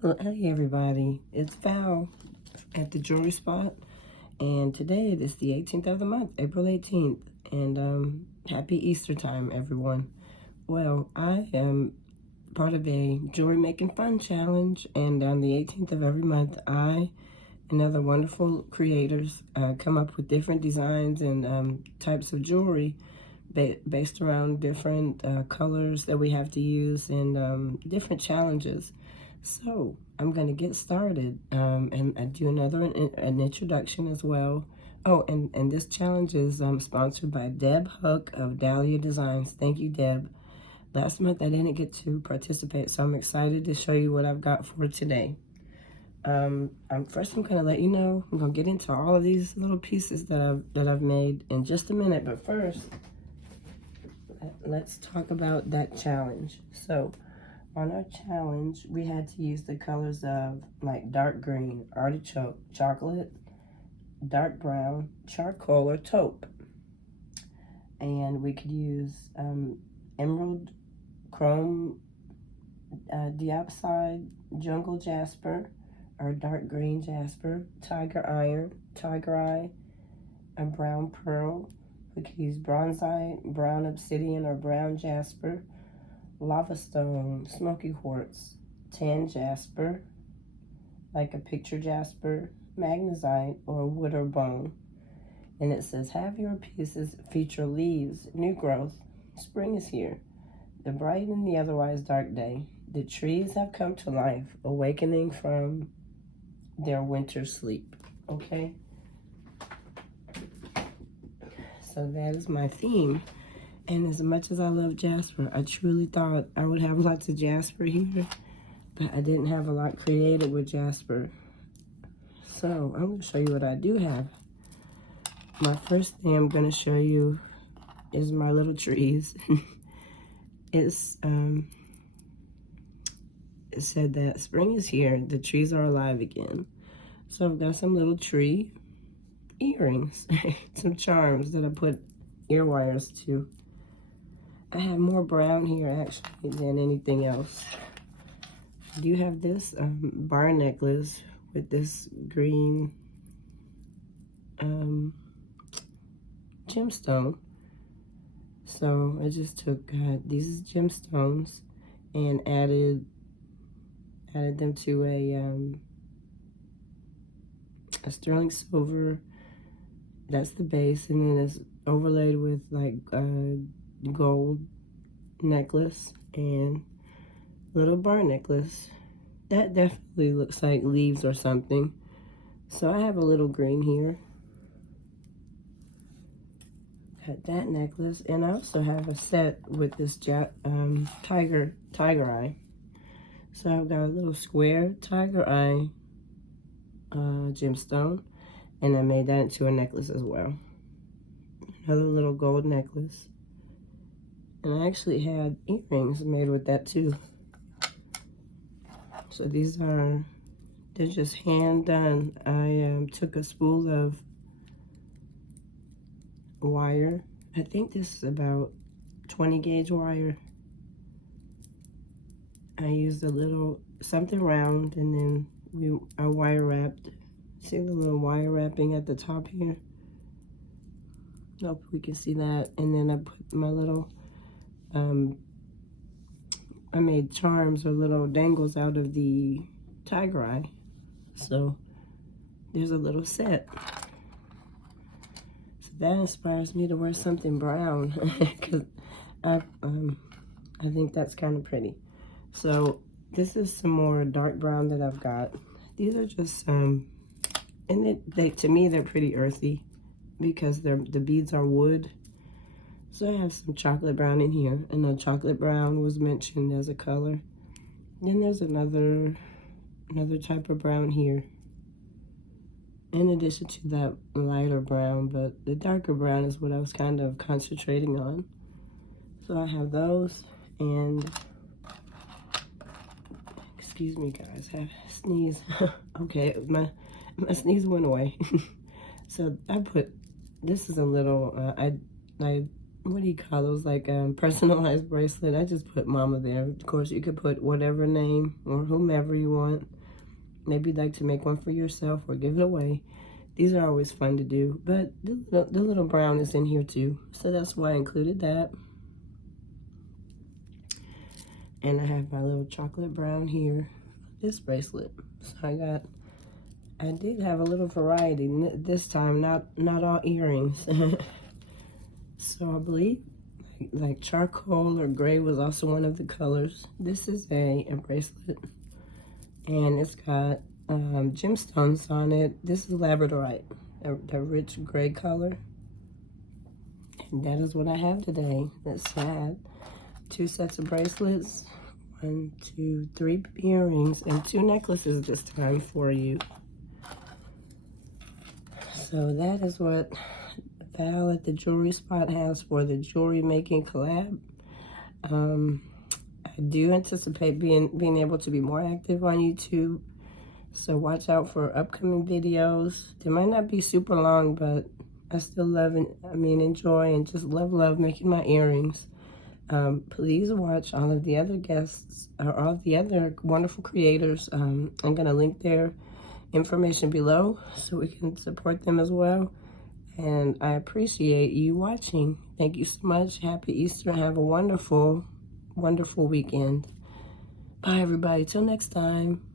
Well, hey everybody, it's Val at the Jewelry Spot, and today it is the 18th of the month, April 18th, and happy Easter time, everyone. Well, I am part of a jewelry making fun challenge, and on the 18th of every month, I and other wonderful creators come up with different designs and types of jewelry based around different colors that we have to use and different challenges. So I'm going to get started and I do an introduction as well. Oh, and this challenge is sponsored by Deb Hook of Dahlia Designs. Thank you, Deb. Last month I didn't get to participate, so I'm excited to show you what I've got for today. First I'm going to let you know, I'm going to get into all of these little pieces that I've made in just a minute, but first, let's talk about that challenge. So, on our challenge, we had to use the colors of like dark green, artichoke, chocolate, dark brown, charcoal, or taupe. And we could use emerald, chrome, diopside, jungle jasper, or dark green jasper, tiger iron, tiger eye, and brown pearl. We could use bronzite, brown obsidian, or brown jasper, lava stone, smoky quartz, tan jasper, like a picture jasper, magnesite, or wood or bone. And it says, have your pieces feature leaves, new growth. Spring is here. The bright and the otherwise dark day. The trees have come to life, awakening from their winter sleep. Okay? So that is my theme. And as much as I love jasper, I truly thought I would have lots of jasper here, but I didn't have a lot created with jasper. So I'm going to show you what I do have. My first thing I'm going to show you is my little trees. It said that spring is here, the trees are alive again. So I've got some little tree earrings, some charms that I put ear wires to. I have more brown here actually than anything else. I do have this bar necklace with this green gemstone. So I just took these gemstones and added them to a sterling silver. That's the base, and then it's overlaid with like gold necklace and little bar necklace. That definitely looks like leaves or something. So I have a little green here. Got that necklace, and I also have a set with this tiger eye. So I've got a little square tiger eye gemstone, and I made that into a necklace as well. Another little gold necklace. And I actually had earrings made with that too. So they're just hand done. I took a spool of wire. I think this is about 20 gauge wire. I used a little something round, and then I wire wrapped. See the little wire wrapping at the top here? Hope we can see that. And then I put my little I made charms or little dangles out of the tiger eye. So there's a little set. So that inspires me to wear something brown because I think that's kind of pretty. So this is some more dark brown that I've got. These are just and to me they're pretty earthy because the beads are wood. So I have some chocolate brown in here, and the chocolate brown was mentioned as a color. Then there's another type of brown here, in addition to that lighter brown, but the darker brown is what I was kind of concentrating on. So I have those, and excuse me guys, I have a sneeze. Okay, my sneeze went away. So I put, this is a little, I what do you call those, like personalized bracelet. I just put mama there. Of course, you could put whatever name or whomever you want. Maybe you'd like to make one for yourself or give it away. These are always fun to do, but the little brown is in here too, so that's why I included that. And I have my little chocolate brown here, this bracelet. So I did have a little variety this time, not all earrings. So I believe like charcoal or gray was also one of the colors. This is a bracelet, and it's got gemstones on it. This is labradorite, a rich gray color. And that is what I have today. Let's add 2 sets of bracelets, 1, 2, 3 earrings, and 2 necklaces this time for you. So that is what Val at the Jewelry Spot has for the jewelry making collab. I do anticipate being able to be more active on YouTube, so watch out for upcoming videos. They might not be super long, but I still love and enjoy and just love making my earrings. Please watch all of the other guests or all of the other wonderful creators. I'm gonna link their information below so we can support them as well. And I appreciate you watching. Thank you so much. Happy Easter. Have a wonderful, wonderful weekend. Bye, everybody. Till next time.